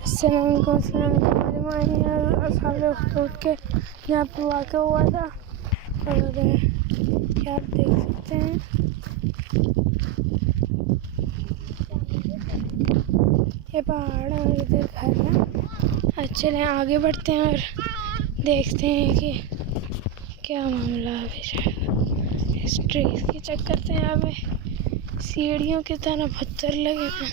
हमारे वहाँ असाब उखतूत के यहाँ पर वाक़ हुआ था और क्या आप देख सकते हैं ये पहाड़ और इधर घर है। चलें आगे बढ़ते हैं और देखते हैं कि क्या मामला है। फिर इस ट्रीज के चक्कर से यहाँ पे सीढ़ियों की तरह पत्थर लगे हैं।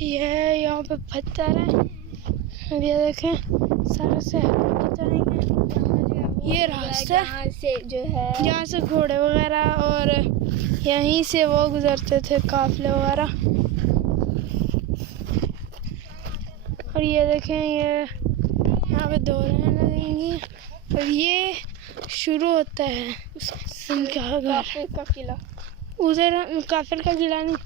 ये यहाँ पे पत्थर है और ये देखें सारे शहर की तरह ये रास्ता से जो है यहाँ से घोड़े वगैरह और यहीं से वो गुजरते थे काफले वगैरह। और ये देखें ये यहाँ पे दो लाइन लगेंगी और ये शुरू होता है उनका घर का किला। उधर काफिर का किला नहीं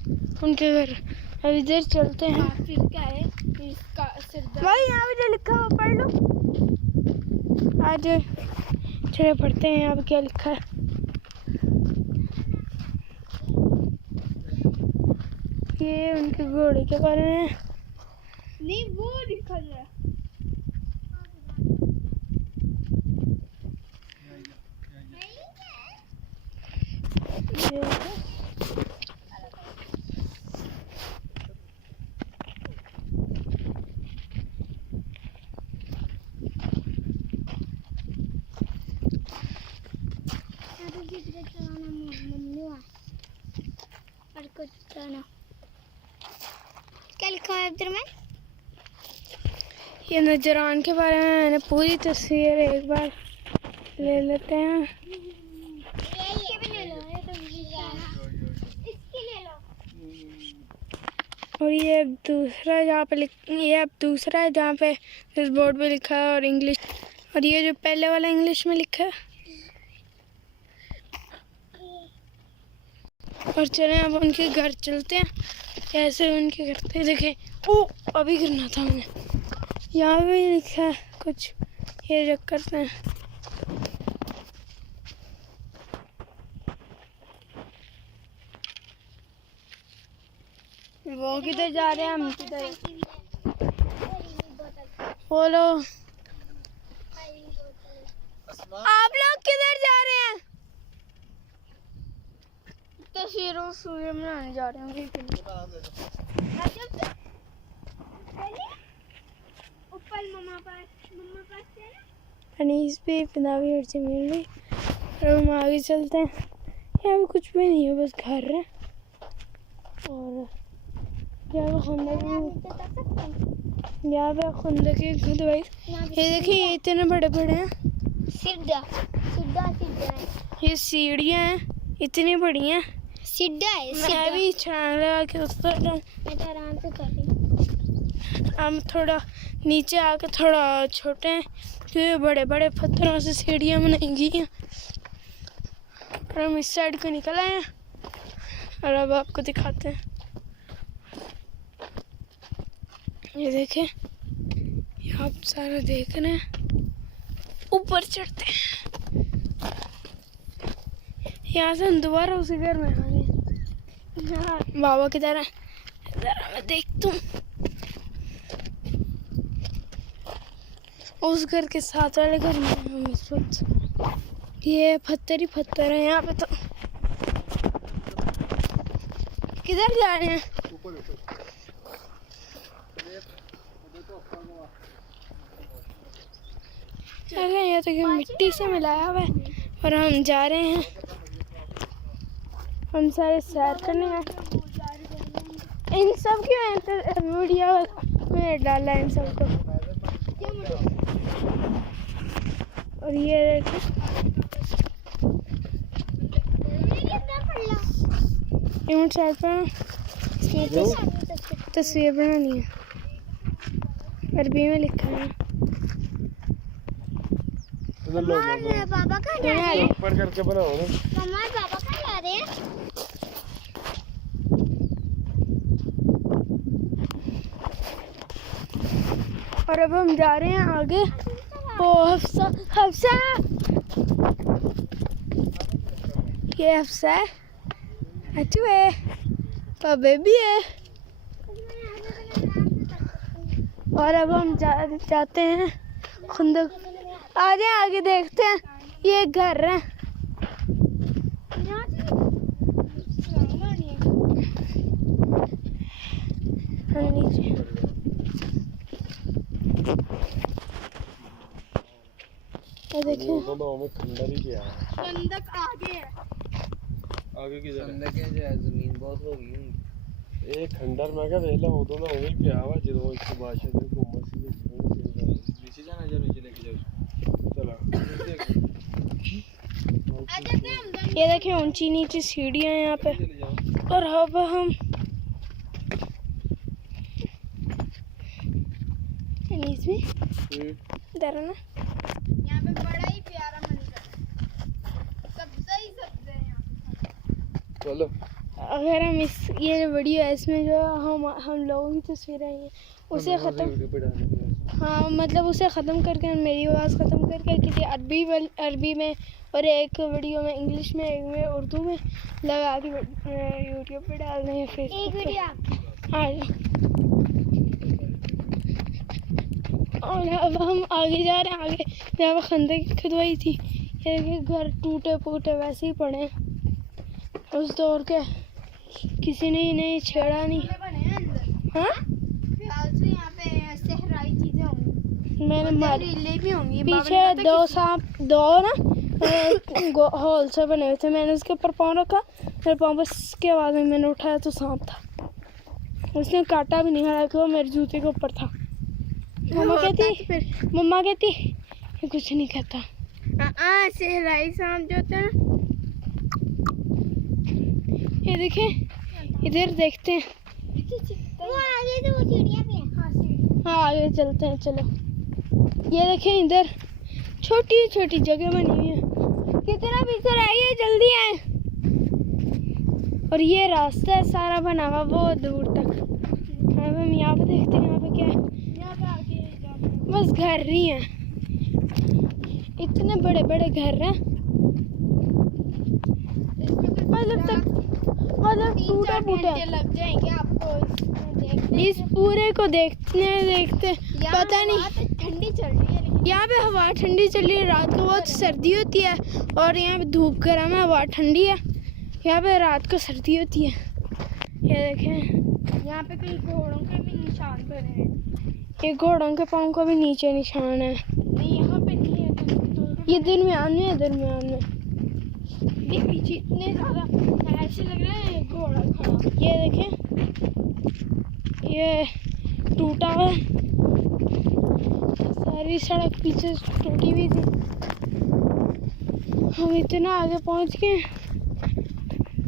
उनके घर। अब इधर चलते हैं। काफिर का है इसका सरदार भाई यहाँ पे जो लिखा हुआ पढ़ लो। आज चले पढ़ते हैं यहाँ पे क्या लिखा है। ये उनके घोड़े के बारे में नहीं वो लिखा है। क्या लिखा है इधर में? ये नजरान के बारे में मैंने पूरी तस्वीर एक बार ले लेते हैं। इसके भी ले लो, इसकी ले लो। और ये अब दूसरा जहाँ पे ये अब दूसरा है जहाँ पे इस बोर्ड पे लिखा है और इंग्लिश। और ये जो पहले वाला इंग्लिश में लिखा है। और चलें अब उनके घर चलते हैं। कैसे उनके घर थे देखें। ओ अभी गिरना था मैंने। यहाँ पे लिखा है कुछ ये जो करते हैं। वो किधर जा रहे हैं हम किधर बोलो आप लोग किधर जा रहे हैं? तस्वीरों सूर्य बनाने जा रहे हैं। अनीस भी पिनावी और जमीन भी। और हम आगे चलते हैं। यहाँ पे कुछ भी नहीं है बस घर है और यहाँ पे खुंदक के खुदवाई। ये देखिए ये इतने बड़े बड़े हैं। सीधा ये सीढ़ियाँ हैं इतनी बड़ी हैं। सीधा है मैं भी छलांग लगा के उस पर आराम से कर रही। हम थोड़ा नीचे आके थोड़ा छोटे हैं क्योंकि बड़े बड़े पत्थरों से सीढ़ियाँ बनाई गई हैं। और हम इस साइड को निकल आए हैं और अब आपको दिखाते हैं। ये देखें ये आप सारा देख रहे हैं। ऊपर चढ़ते हैं। यहाँ से हम दोबारा उसी घर में आ गए। बाबा की तरह मैं देखता हूँ। उस घर के साथ वाले घर में हम इस वक्त। ये पत्थर ही पत्थर है यहाँ पे तो। किधर जा रहे हैं? अरे ये तो कि मिट्टी से मिलाया हुआ है और हम जा रहे हैं। हम सारे सैर करने आए। इन सब की वीडियो में डाला इन सबको। और ये साइड पर तस्वीर बनानी है। अरबी में लिखा है। पापा कहाँ जा रहे हैं? ऊपर करके बनाओ ना। मम्मा पापा कहाँ जा रहे हैं? और अब हम जा रहे हैं आगे। ओ हफ्सा हफ्सा, ये हफ्सा है, अच्छू है और बेबी है। और अब हम जाते हैं खुंदक। आगे देखते हैं, ये घर है। देखिए खंडर ही गया है। खंदक आगे है, आगे की खंदक है जो जमीन बहुत हो गई। ਇਹ ਖੰਡਰ ਮੈਂ ਕਿਹਾ ਵੇਖ ਲਾ ਉਦੋਂ ਦਾ ਉਵੇਂ ਹੀ ਪਿਆ ਵਾ ਜਦੋਂ ਇੱਥੇ ਬਾਦਸ਼ਾਹ ਦੇ ਘੁੰਮਣ ਸੀ ਨੀਚੇ ਜਾਣਾ ਜਾਂ नीचे लेके जाओ चला। ये देखिए ऊंची नीची सीढ़ियाँ यहाँ पे। और अब हम इसमें इधर है ना, यहाँ पे बड़ा ही प्यारा मंदिर है, सब्ज़ा ही सब्ज़ा है यहाँ पे। चलो अगर हम इस ये वीडियो है इसमें जो हम लोगों की तस्वीरें आई हैं उसे ख़त्म, हाँ मतलब उसे ख़त्म करके मेरी आवाज़ ख़त्म करके किसी अरबी में और एक वीडियो में इंग्लिश में, एक में उर्दू में लगा के यूट्यूब पे डाल देंगे। फिर एक वीडियो हाँ। और अब हम आगे जा रहे हैं, आगे जहाँ पर खंदक खुदवाई थी। ये देखिए घर टूटे फूटे वैसे ही पड़े हैं, उस दौर के किसी ने इन्हें छेड़ा नहीं। हाँ यहाँ पे सहराई चीजें होंगी, मैंने मार रीले भी होंगी। पीछे दो ना होल से बने हुए थे। मैंने उसके ऊपर पाँव रखा, मेरे पाँव पर की आवाज़ में मैंने उठाया तो सांप था। उसने काटा भी नहीं, हालांकि वो मेरे जूते के ऊपर था। मम्मा कहती ये कुछ नहीं कहता। सहराई सांप जो होता है। ये देखें, इधर देखते हैं। वो आगे तो वो सीढ़ियाँ भी हैं। हाँ आगे चलते हैं, चलो। ये देखें इधर छोटी छोटी जगह बनी हुई है। कितना पीछे आइए, जल्दी आए। और ये रास्ता है सारा बना हुआ वो दूर तक। अब हम यहाँ पे देखते हैं, यहाँ पे क्या है। यहाँ पे आगे बस घर नहीं है, इतने बड़े बड़े घर हैं। मतलब टूटे फूटे लग जाएंगे आपको इस पूरे को देखते पता नहीं। ठंडी चल रही है, यहाँ पे हवा ठंडी चल रही है, रात को बहुत सर्दी होती है और यहाँ पे धूप गर्म है, हवा ठंडी है। यहाँ पे रात को सर्दी होती है। ये देखें, यहाँ पे कई घोड़ों के भी निशान बने हैं। ये घोड़ों के पाँव का भी नीचे निशान है। नहीं यहाँ पे नहीं है, तो ये दरमियान में है, दरमियान में। ये पीछे इतने ज़्यादा ऐसे लग रहा है घोड़ा खड़ा। ये देखें, ये टूटा हुआ है, सारी सड़क पीछे टूटी हुई थी। हम इतना आगे पहुंच गए।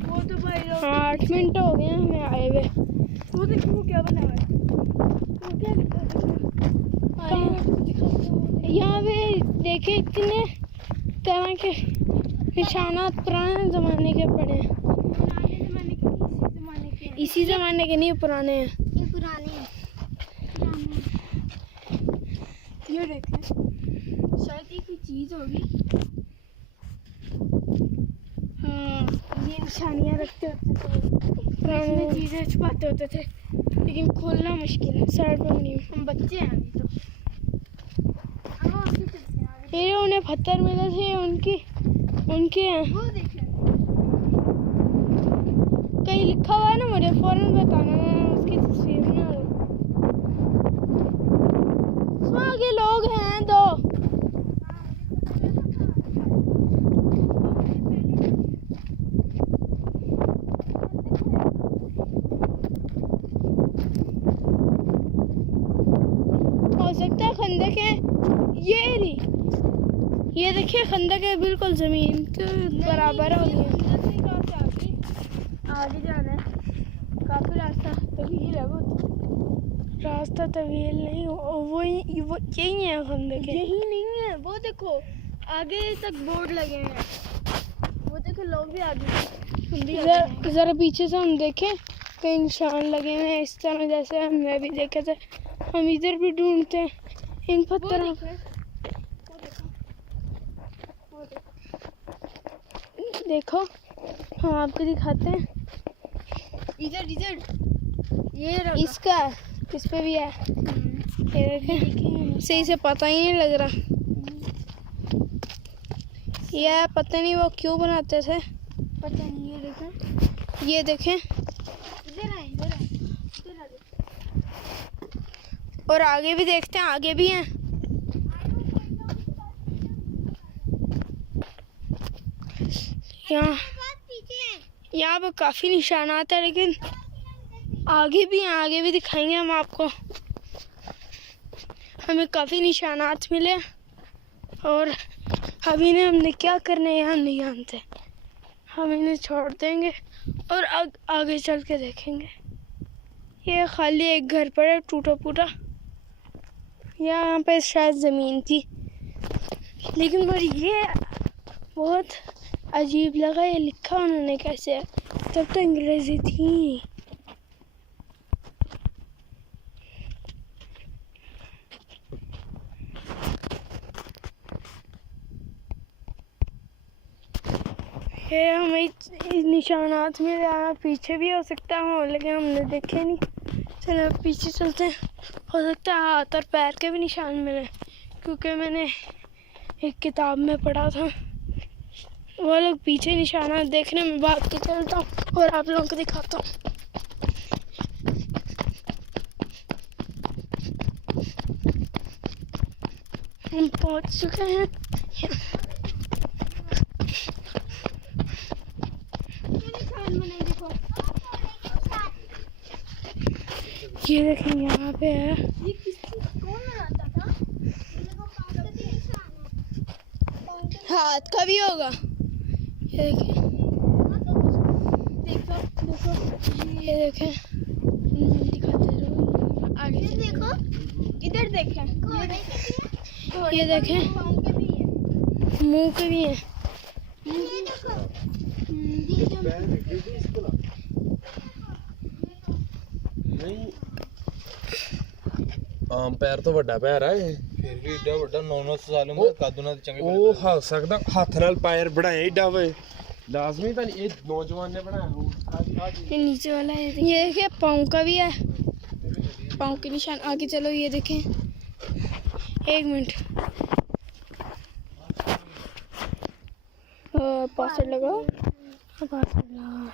वो तो भाई लोग 8 मिनट हो गए हमें आए हुए। वो देखो वो क्या बना हुआ है, वो क्या लिखा है। यहाँ पे देखे इतने तरह के निशानात पुराने ज़माने के पड़े हैं। पुराने ज़माने के, इसी ज़माने के हैं। इसी ज़माने के नहीं, पुराने हैं। ये पुराने हैं, ये देखें, शायद ये कोई चीज़ होगी। हाँ, ये निशानियाँ रखते होते थे, इसमें पुराने चीज़ें छुपाते होते थे, लेकिन खोलना मुश्किल है। साइड पर नहीं। हम बच्चे हैं अभी तो। आगे चलते हैं, आगे। ये उन्हें पत्थर मिले थे, उनके हैं। वो देखें, कहीं लिखा हुआ है ना, मुझे फौरन बताना, मैं उसकी तस्वीर बना लूँ। उसमें आगे लोग हैं दो। हो सकता है खंदक है, ये नहीं। ये देखिए खंदक है, बिल्कुल ज़मीन के बराबर हो गई है। आगे जाना है, काफ़ी रास्ता तवील है। वो रास्ता तवील नहीं, वो यही है खंदक है। यही नहीं है, वो देखो आगे तक बोर्ड लगे हैं। वो देखो लोग भी आगे ज़रा पीछे से हम देखें, कई निशान लगे हुए हैं इस तरह, जैसे हमने अभी देखे थे। हम इधर भी ढूंढते हैं, इन वो पत्थरों देखो, वो देखो, वो देखो। देखो, हम आपको दिखाते हैं। इधर इधर ये रहा। इसका इस पे भी है, ये देखें, सही से पता ही नहीं लग रहा। ये पता नहीं वो क्यों बनाते थे। पता नहीं, ये देखो, ये देखें, इधर आए, इधर आए, इधर आ जाओ। और आगे भी देखते हैं, आगे भी हैं। यहाँ पर काफी निशानात है, लेकिन आगे भी हैं, आगे भी दिखाएंगे हम आपको। हमें काफी निशानात मिले और अभी इन्हें हमने क्या करना है हम नहीं जानते। हम इन्हें छोड़ देंगे और आगे चल के देखेंगे। ये खाली एक घर पड़ा टूटा फूटा, यहाँ पे शायद ज़मीन थी, लेकिन पर ये बहुत अजीब लगा। ये लिखा उन्होंने कैसे है, तब तो अंग्रेज़ी थी। ये हमें निशानात में आया, पीछे भी हो सकता है लेकिन हमने देखे नहीं। चलो पीछे चलते हैं, हो सकता है हाथ और पैर के भी निशान मिले, क्योंकि मैंने एक किताब में पढ़ा था। वो लोग पीछे निशानात देखने में भाग के चलता हूँ और आप लोगों को दिखाता हूँ। हम पहुँच चुके हैं। ये देखें यहाँ पे है। ये कौन बनाता था? हाथ का भी होगा, ये देखें, देखो देखो, ये देखें, दिखाते रहो आगे ये देखो, इधर देखें, ये देखें, पाँव के भी है। मुंह के भी हैं। ये देखो, नहीं ਆਮ ਪੈਰ ਤੋਂ ਵੱਡਾ ਪੈਰ ਆ ਇਹ ਫਿਰ ਵੀ ਏਡਾ ਵੱਡਾ 900 ਸਾਲ ਉਮਰ ਕਾਦੂ ਨਾਲ ਚੰਗੇ ਉਹ ਹੋ ਸਕਦਾ ਹੱਥ ਨਾਲ ਪੈਰ ਬਣਾਇਆ ਏਡਾ ਵੇ ਲਾਜ਼ਮੀ ਤਾਂ ਨਹੀਂ ਇਹ ਨੌਜਵਾਨ ਨੇ ਬਣਾਇਆ ਹੋ ये नीचे वाला है, ये देखिए पाँव का भी है, पाँव के निशान। आगे चलो, ये देखें, एक मिनट, पासवर्ड लगाओ, पासवर्ड लगाओ।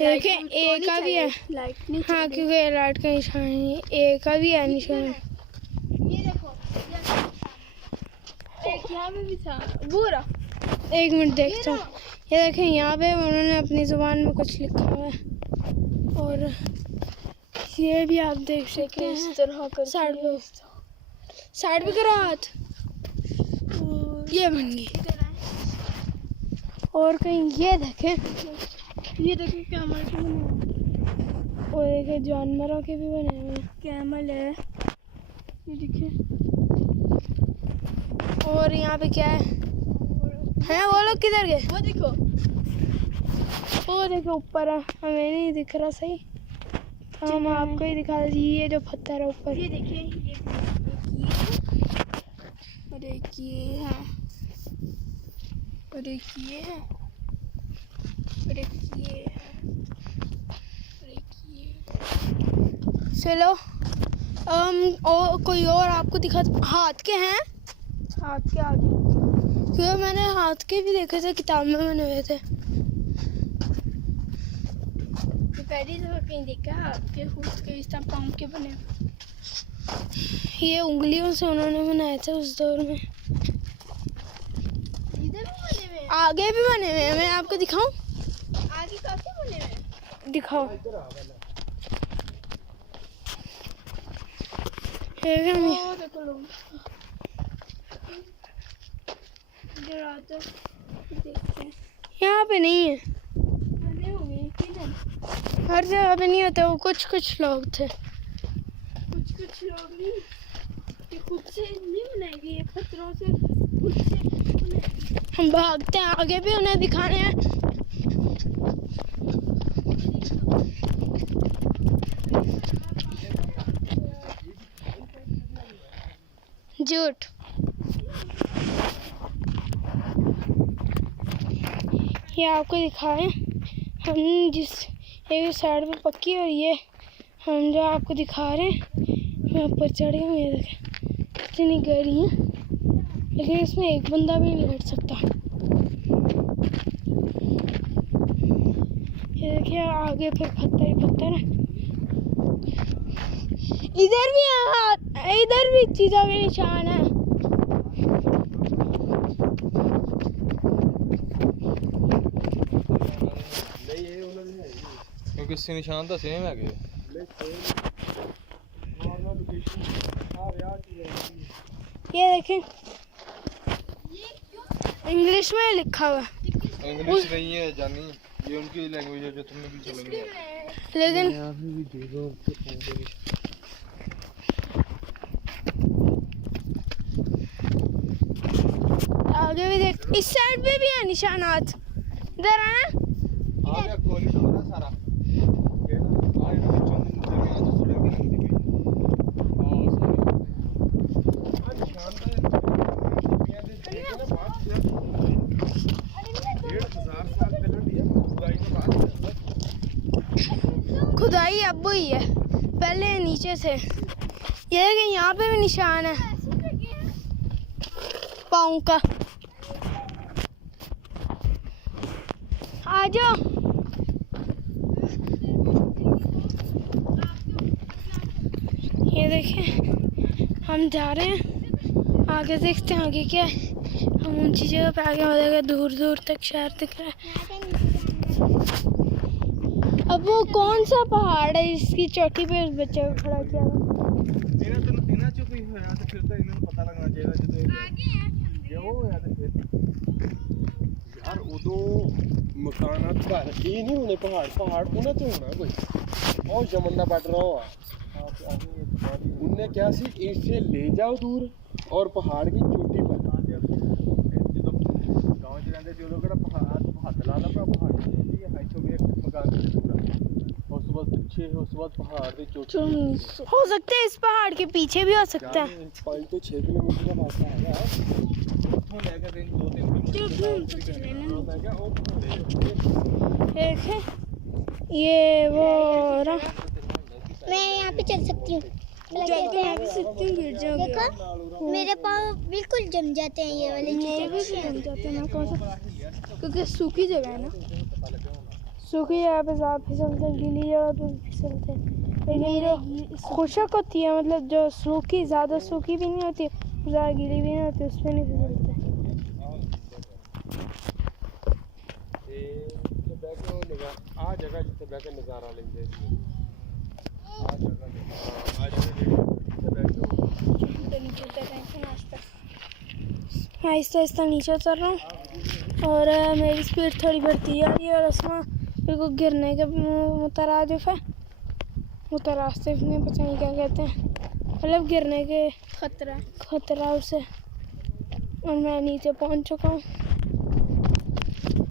ये देखें, ए का भी है, लाइट नहीं। हाँ, क्योंकि लाइट का निशान है, ए का भी है निशान। ये देखो, एक यहाँ पे भी था, वो रहा। एक मिनट देखता हूँ। ये देखें, यहाँ पे उन्होंने अपनी ज़ुबान में कुछ लिखा हुआ है, और ये भी आप देख सकते हैं। इस तरह कर साइड पे करो हाथ, ये बन गई। और कहीं ये देखें, ये देखो कैमल के बने हुए हैं। और देखें जानवरों के भी बने हुए हैं। कैमल है, ये देखिए। और यहाँ पे क्या है वो लोग किधर गए? वो देखो, वो देखो ऊपर है, हमें नहीं दिख रहा सही, हम आपको ही दिखा रहे। ये जो पत्थर है ऊपर, ये देखिए, ये और एक ये है, और एक ये है, और एक ये है, और एक ये। चलो और कोई और आपको दिखा। हाथ के हैं, हाथ के आगे क्योंकि मैंने हाथ के भी देखे थे, किताब में बने हुए थे। पहली दफा कहीं देखा हाथ के, खुद के इस तरह पाँव के बने। ये उंगलियों से उन्होंने बनाए थे उस दौर में। इधर भी बने हुए हैं, आगे भी बने हुए हैं, मैं आपको दिखाऊं? आगे काफी बने हुए हैं। दिखाओ। ओ देखो लोग इधर आते देखते हैं, यहाँ पे नहीं है, बने होंगे किधर। हर जगह पे नहीं होते, वो कुछ लोग थे। कुछ लोग नहीं, ये खुद से नहीं बनाएंगे, ये पत्थरों से खुद से बनाएंगे। हम भागते हैं, आगे भी उन्हें दिखाने हैं। झूठ। ये आपको दिखाएं, हम जिस एक साइड पे पक्की और ये हम जो आपको दिखा रहे हैं, मैं ऊपर चढ़ी हूँ। ये देखें इतनी गहरी है, लेकिन इसमें एक बंदा भी नहीं बैठ सकता। ये देखिए आगे फिर पत्थर ही पत्थर है। इधर भी चीज़ों के निशान है। क्योंकि इससे निशान तो सेम है कि ये देखें इंग्लिश में लिखा हुआ है, इंग्लिश नहीं है जानी, ये उनकी लैंग्वेज है जो तुम्हें भी समझ नहीं आती। लेकिन आगे भी देख, इस साइड पे भी है निशानात। इधर है ना, आगे कॉरिडोर है सारा, ये ना आगे बच्चों के दरमियान से सड़क भी लगी हुई है। निशान तो दुनिया दे देखे ना बात 1,500 साल पहले भी है, खुदाई के बाद खुदाई अब हुई है, पहले नीचे से। ये देखिए यहाँ पे भी निशान है पाँव का। आ जाओ, ये देखें हम जा रहे हैं, आगे देखते हैं आगे क्या है। हम ऊंची जगह पे आगे बढ़ेंगे, दूर दूर तक शहर दिख रहा है। अब वो कौन सा पहाड़ है जिसकी चोटी पे उस बच्चे को खड़ा किया था? इना चुप ही होया तो फिर तो इन्हें पता लगना चाहिए जो ये हो या तो फिर यार उदो मकानात घर ये नहीं होने पहाड़ उन्हें तो होना कोई और जमंदा बट रहा हुआ उनने क्या सी इससे ले जाओ दूर और पहाड़ की चोटी पर जो गांव च रहंदे सी उदो पहाड़ हथ ला ला पहाड़ की हाई तो एक मकान पूरा और सुबह पीछे उस बाद पहाड़ की चोटी हो सकता है इस पहाड़ के पीछे भी हो सकता है। 5 तो 6 किलोमीटर का रास्ता है ਉੱਥੋਂ ਲੈ ਕੇ 2-3 देखे ये वो रहा। मैं यहाँ पे चल सकती हूँ। गिर जाओगे। देखो मेरे पाँव बिल्कुल जम जाते हैं ये वाले मेरे भी जम जाते हैं ना, कौन सा, क्योंकि सूखी जगह है ना, सूखी जगह पे ज़्यादा फिसलते हैं, गीली जगह पे फिसलते हैं। लेकिन जो खुशक होती है, मतलब जो सूखी, ज़्यादा सूखी भी नहीं होती, ज़्यादा गीली भी नहीं होती, उस पर नहीं फिसलते। आ जगह जिथे बैठ के नज़ारा लेंगे आ जगह जिथे बैठ के आहिस्ता आहिस्ता नीचे उतर रहा हूँ और मेरी स्पीड थोड़ी बढ़ती जा रही है और उसमें बिल्कुल गिरने के मुतरादिफ है। मुतरासिफ नहीं, पता नहीं क्या कहते हैं, मतलब गिरने के खतरा उसे। और मैं नीचे पहुँच चुका हूँ।